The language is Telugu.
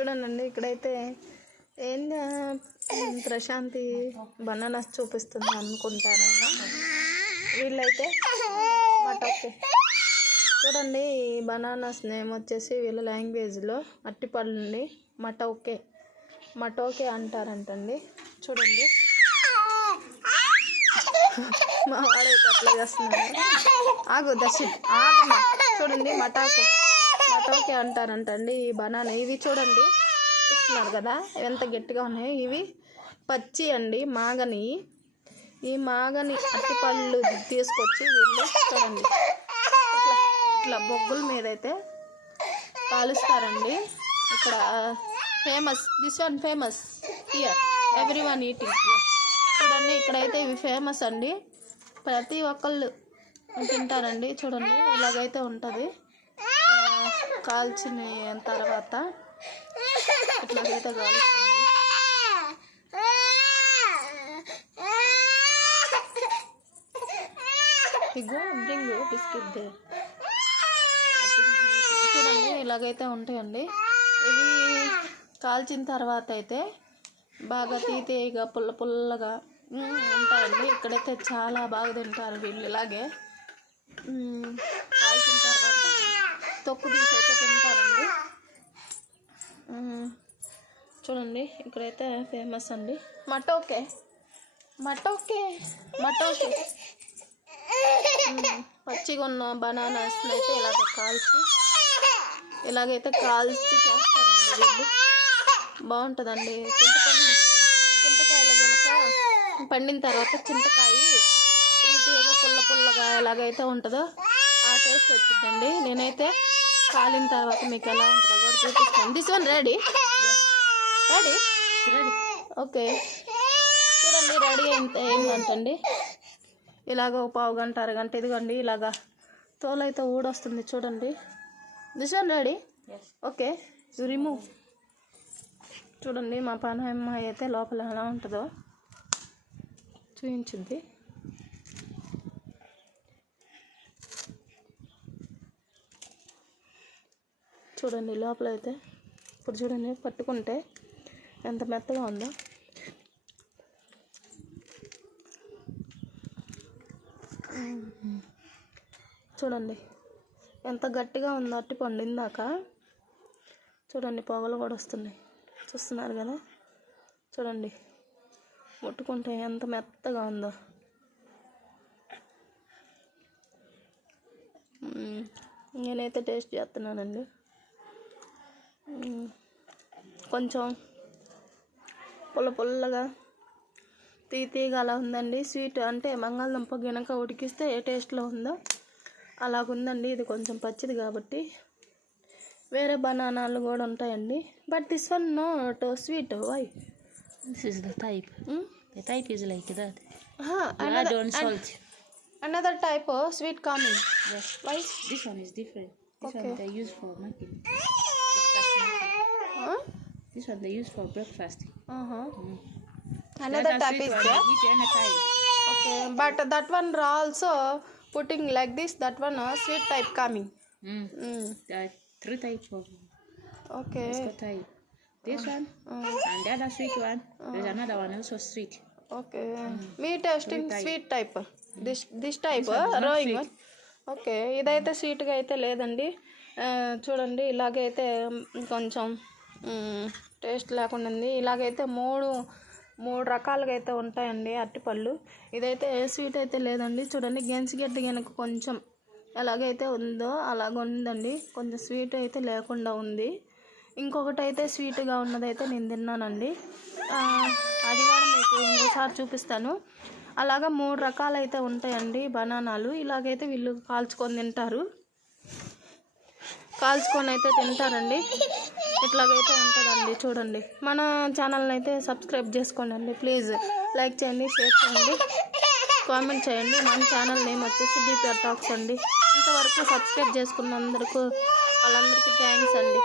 చూడండి ఇక్కడైతే ఏంది ప్రశాంతి బనానాస్ చూపిస్తుంది అనుకుంటారా? వీళ్ళైతే మటోకే చూడండి బనానాస్ నేమ్ వచ్చేసి వీళ్ళ లాంగ్వేజ్లో అట్టిపళ్ళు మటోకే. మటోకే అంటారంటండి. చూడండి. మా వాడైతే అట్లా చేస్తున్నాడు. ఆగు దర్శన్ ఆగు చూడండి మటాకే. మటాకే అంటారంటండి ఈ బనానా. ఇవి చూడండి. చూస్తున్నారు కదా? ఎంత గట్టిగా ఉన్నాయి ఇవి. పచ్చి అండి మాగని. ఈ మాగని అట్టిపళ్ళు తీసుకొచ్చి వీళ్ళు చూడండి. ఇట్లా ఇట్లా బొగ్గుల మీద అయితే కాలుస్తారండి. ఇక్కడ famous. This one famous here. Every one eating. చూడండి ఇక్కడైతే ఇవి ఫేమస్ అండి. ప్రతి ఒక్కళ్ళు తింటారండి. చూడండి ఇలాగైతే ఉంటుంది. కాల్చిన తర్వాత ఇట్లాగైతే కాలుస్తుంది ఇగో బ్రింగ్ బిస్కెట్ దే. చూడండి ఇలాగైతే ఉంటాయండి. ఇవి కాల్చిన తర్వాత అయితే బాగా తీతేగా పుల్ల పుల్లగా ఉంటాయండి. ఇక్కడైతే చాలా బాగా తింటారు వీళ్ళు ఇలాగే. కాల్చిన తర్వాత తొక్కు తీసి అయితే తింటారండి చూడండి ఇక్కడైతే ఫేమస్ అండి. మటోకే మటోకే మటోకే పచ్చిగా ఉన్న బనానాస్ అయితే ఇలాగ కాల్చి ఇలాగైతే కాల్చి చేస్తారండి వీళ్ళు. బాగుంటుందండి. చింతపండు చింతకాయల కనుక పండిన తర్వాత చింతకాయ తీయగా పుల్ల పుల్లగా ఎలాగైతే ఉంటుందో ఆ టేస్ట్ వచ్చిందండి. నేనైతే కాలిన తర్వాత మీకు ఎలా ఉంటుందో కూడా చూపిస్తాను. This one ready ready ready okay చూడండి రెడీ ఎంత ఏంటంటండి ఇలాగ ఒక పావు గంట అరగంట ఇదిగోండి ఇలాగా తోలైతే ఊడొస్తుంది చూడండి. This one ready okay remove చూడండి మా పని అమ్మాయి అయితే లోపల ఎలా ఉంటుందో చూపించుద్ది చూడండి లోపల అయితే ఇప్పుడు చూడండి పట్టుకుంటే ఎంత మెత్తగా ఉందో. చూడండి ఎంత గట్టిగా ఉందో అట్టి పండిందాక. చూడండి పొగలు కూడా వస్తున్నాయి. చూస్తున్నారు కదా? చూడండి ముట్టుకుంటే ఎంత మెత్తగా ఉందో. నేనైతే టేస్ట్ చేస్తున్నానండి. కొంచెం పొల పొల్లగా అలా ఉందండి. స్వీట్ అంటే మంగళదుంప గినక ఉడికిస్తే ఏ టేస్ట్లో ఉందో అలాగుందండి. ఇది కొంచెం పచ్చిది కాబట్టి వేరే బనానాలు కూడా ఉంటాయండి. But this one no too sweet. Why? This is the type type is like that another type sweet coming this one is different okay use for my This one they use for breakfast. Another That type sweet is one, they eat any time. Okay but that one also putting like this that one sweet type coming Mm. There are three types of biscuit type. This one and the other sweet one. There's another one also sweet. Me tasting sweet type this this type This one is not రోయింగ్ sweet. ఓకే ఇదైతే స్వీట్గా అయితే లేదండి చూడండి ఇలాగైతే కొంచెం టేస్ట్ లేకుండా ఉంది. ఇలాగైతే మూడు మూడు రకాలుగా అయితే ఉంటాయండి అరటిపళ్ళు. ఇదైతే ఏ స్వీట్ అయితే లేదండి. చూడండి గెంచిగడ్డ కనుక కొంచెం ఎలాగైతే ఉందో అలాగ ఉందండి. కొంచెం స్వీట్ అయితే లేకుండా ఉంది. ఇంకొకటి అయితే స్వీట్గా ఉన్నదైతే నేను తిన్నానండి. అది కూడా మీకు ఇంకోసారి చూపిస్తాను. అలాగా మూడు రకాలు అయితే ఉంటాయండి బనానాలు. ఇలాగైతే వీళ్ళు కాల్చుకొని తింటారు. కాల్చుకొని అయితే తింటారండి. ఇట్లాగైతే ఉంటుందండి చూడండి. మన ఛానల్ని అయితే సబ్స్క్రైబ్ చేసుకోండి ప్లీజ్. లైక్ చేయండి షేర్ చేయండి. కామెంట్ చేయండి. మన ఛానల్ నేమ్ వచ్చేసి డిపిఆర్ టాక్స్ అండి. ఇంతవరకు సబ్స్క్రైబ్ చేసుకున్నందుకు వాళ్ళందరికీ థ్యాంక్స్ అండి.